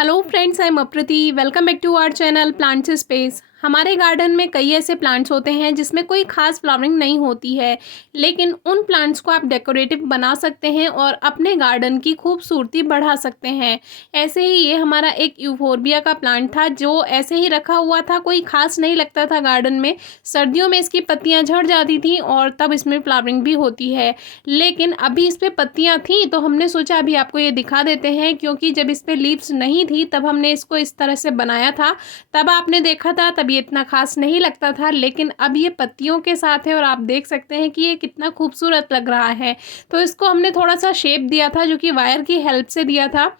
Hello friends, I am Aprati. Welcome back to our channel plants space. हमारे garden में कई ऐसे प्लांट्स होते हैं जिसमें कोई खास फ्लावरिंग नहीं होती है, लेकिन उन प्लांट्स को आप डेकोरेटिव बना सकते हैं और अपने गार्डन की खूबसूरती बढ़ा सकते हैं। ऐसे ही ये हमारा एक यूफोर्बिया का प्लांट था जो ऐसे ही रखा हुआ था, कोई खास नहीं लगता था गार्डन में। सर्दियों में इसकी पत्तियां झड़ जाती थी और तब इसमें फ्लावरिंग भी होती है, लेकिन अभी इस पर पत्तियां थी तो हमने सोचा अभी आपको ये दिखा देते हैं, क्योंकि जब इस पर लीव्स नहीं थी तब हमने इसको इस तरह से बनाया था। तब आपने देखा था, तब ये इतना खास नहीं लगता था, लेकिन अब ये पत्तियों के साथ है और आप देख सकते हैं कि ये कितना खूबसूरत लग रहा है। तो इसको हमने थोड़ा सा शेप दिया था जो कि वायर की हेल्प से दिया था,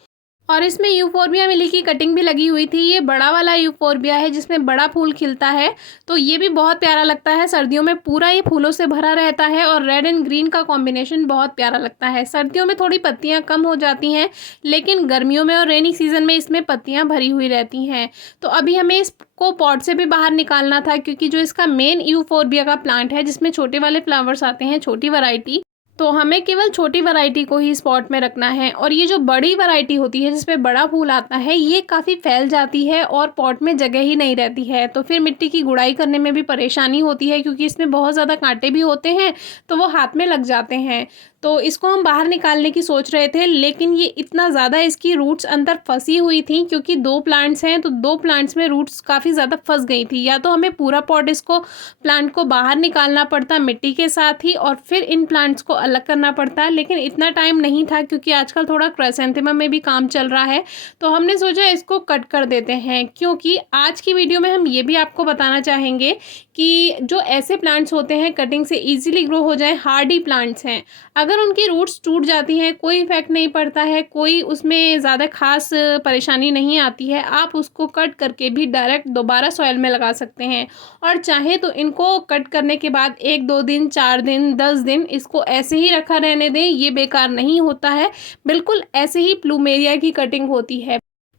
और इसमें यूफोर्बिया मिली की कटिंग भी लगी हुई थी। ये बड़ा वाला यूफोर्बिया है जिसमें बड़ा फूल खिलता है, तो ये भी बहुत प्यारा लगता है। सर्दियों में पूरा ये फूलों से भरा रहता है और रेड एंड ग्रीन का कॉम्बिनेशन बहुत प्यारा लगता है। सर्दियों में थोड़ी पत्तियां कम हो जाती हैं, लेकिन गर्मियों में और रेनी सीजन में इसमें पत्तियां भरी हुई रहती हैं। तो अभी हमें इसको पॉट से भी बाहर निकालना था, क्योंकि जो इसका मेन यूफोर्बिया का प्लांट है जिसमें छोटे वाले फ्लावर्स आते हैं, छोटी वैरायटी, तो हमें केवल छोटी वैरायटी को ही स्पॉट में रखना है। और ये जो बड़ी वैरायटी होती है जिसपे बड़ा फूल आता है, ये काफ़ी फैल जाती है और पॉट में जगह ही नहीं रहती है, तो फिर मिट्टी की गुड़ाई करने में भी परेशानी होती है, क्योंकि इसमें बहुत ज़्यादा कांटे भी होते हैं तो वो हाथ में लग जाते हैं। तो इसको हम बाहर निकालने की सोच रहे थे, लेकिन ये इतना ज़्यादा इसकी रूट्स अंदर फंसी हुई थी, क्योंकि दो प्लांट्स हैं तो दो प्लांट्स में रूट्स काफ़ी ज़्यादा फंस गई थी। या तो हमें पूरा पॉट इसको प्लांट को बाहर निकालना पड़ता मिट्टी के साथ ही, और फिर इन प्लांट्स को अलग करना पड़ता, लेकिन इतना टाइम नहीं था क्योंकि आजकल थोड़ा क्राइसेंथेमम में भी काम चल रहा है। तो हमने सोचा इसको कट कर देते हैं, क्योंकि आज की वीडियो में हम ये भी आपको बताना चाहेंगे कि जो ऐसे प्लांट्स होते हैं कटिंग से ईजिली ग्रो हो जाए, हार्डी प्लांट्स हैं, अगर उनकी रूट्स टूट जाती हैं, कोई इफेक्ट नहीं पड़ता है, कोई उसमें ज़्यादा खास परेशानी नहीं आती है, आप उसको कट करके भी डायरेक्ट दोबारा सॉइल में लगा सकते हैं। और चाहे तो इनको कट करने के बाद 1-2 दिन, 4 दिन, 10 दिन इसको ऐसे ही रखा रहने दें, ये बेकार नहीं होता है। बिल्कुल ऐसे ही प्लूमेरिया की कटिंग होती है।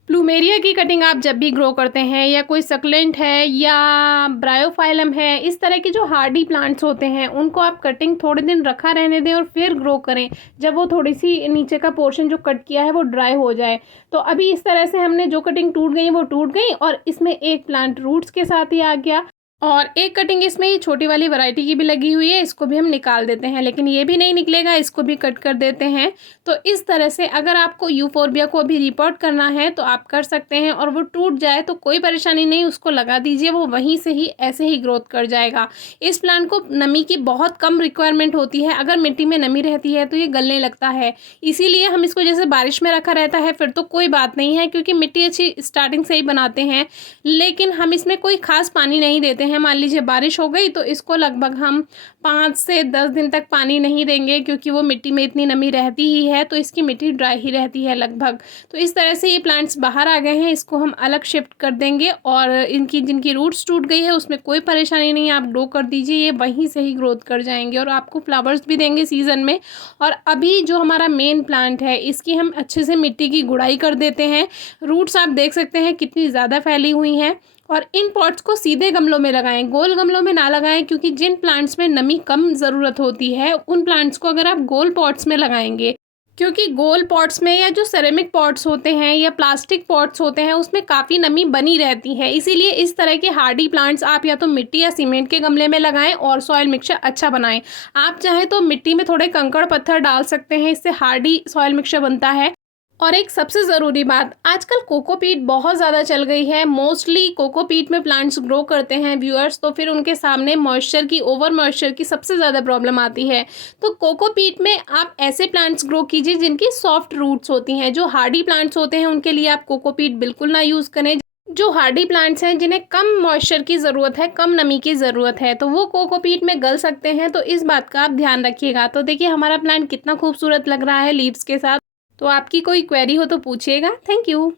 प्लूमेरिया की कटिंग आप जब भी ग्रो करते हैं, या कोई सक्लेंट है या ब्रायोफाइलम है, इस तरह के जो हार्डी प्लांट्स होते हैं, उनको आप कटिंग थोड़े दिन रखा रहने दें और फिर ग्रो करें, जब वो थोड़ी सी नीचे का पोर्शन जो कट किया है वो ड्राई हो जाए। तो अभी इस तरह से हमने जो कटिंग टूट गई वो टूट गई, और इसमें एक प्लांट रूट्स के साथ ही आ गया, और एक कटिंग इसमें ये छोटी वाली वैरायटी की भी लगी हुई है, इसको भी हम निकाल देते हैं, लेकिन ये भी नहीं निकलेगा, इसको भी कट कर देते हैं। तो इस तरह से अगर आपको यूफोर्बिया को अभी रिपोर्ट करना है तो आप कर सकते हैं, और वो टूट जाए तो कोई परेशानी नहीं, उसको लगा दीजिए, वो वहीं से ही ऐसे ही ग्रोथ कर जाएगा। इस प्लांट को नमी की बहुत कम रिक्वायरमेंट होती है, अगर मिट्टी में नमी रहती है तो ये गलने लगता है, इसीलिए हम इसको जैसे बारिश में रखा रहता है फिर तो कोई बात नहीं है, क्योंकि मिट्टी अच्छी स्टार्टिंग से ही बनाते हैं, लेकिन हम इसमें कोई खास पानी नहीं देते हैं। मान लीजिए बारिश हो गई तो इसको लगभग हम 5 से 10 दिन तक पानी नहीं देंगे, क्योंकि वो मिट्टी में इतनी नमी रहती ही है, तो इसकी मिट्टी ड्राई ही रहती है लगभग। तो इस तरह से ये प्लांट्स बाहर आ गए हैं, इसको हम अलग शिफ्ट कर देंगे, और इनकी जिनकी रूट्स टूट गई है उसमें कोई परेशानी नहीं, आप ग्रो कर दीजिए, ये वहीं से ही ग्रोथ कर जाएंगे और आपको फ्लावर्स भी देंगे सीजन में। और अभी जो हमारा मेन प्लांट है, इसकी हम अच्छे से मिट्टी की गुड़ाई कर देते हैं। रूट्स आप देख सकते हैं कितनी ज़्यादा फैली हुई हैं, और इन पॉट्स को सीधे गमलों में लगाएं, गोल गमलों में ना लगाएं, क्योंकि जिन प्लांट्स में नमी कम ज़रूरत होती है उन प्लांट्स को अगर आप गोल पॉट्स में लगाएंगे, क्योंकि गोल पॉट्स में या जो सेरेमिक पॉट्स होते हैं या प्लास्टिक पॉट्स होते हैं उसमें काफ़ी नमी बनी रहती है, इसीलिए इस तरह के हार्डी प्लांट्स आप या तो मिट्टी या सीमेंट के गमले में लगाएं और सॉइल मिक्सचर अच्छा बनाएं। आप चाहें तो मिट्टी में थोड़े कंकड़ पत्थर डाल सकते हैं, इससे हार्डी सॉइल मिक्सचर बनता है। और एक सबसे ज़रूरी बात, आजकल कोकोपीट बहुत ज़्यादा चल गई है, मोस्टली कोकोपीट में प्लांट्स ग्रो करते हैं व्यूअर्स, तो फिर उनके सामने मॉइस्चर की, ओवर मॉइस्चर की सबसे ज़्यादा प्रॉब्लम आती है। तो कोकोपीट में आप ऐसे प्लांट्स ग्रो कीजिए जिनकी सॉफ्ट रूट्स होती हैं। जो हार्डी प्लांट्स होते हैं उनके लिए आप कोकोपीट बिल्कुल ना यूज़ करें। जो हार्डी प्लांट्स हैं जिन्हें कम मॉइस्चर की ज़रूरत है, कम नमी की ज़रूरत है, तो वो कोकोपीट में गल सकते हैं, तो इस बात का आप ध्यान रखिएगा। तो देखिए हमारा प्लांट कितना खूबसूरत लग रहा है लीव्स के साथ। तो आपकी कोई क्वेरी हो तो पूछिएगा। Thank you.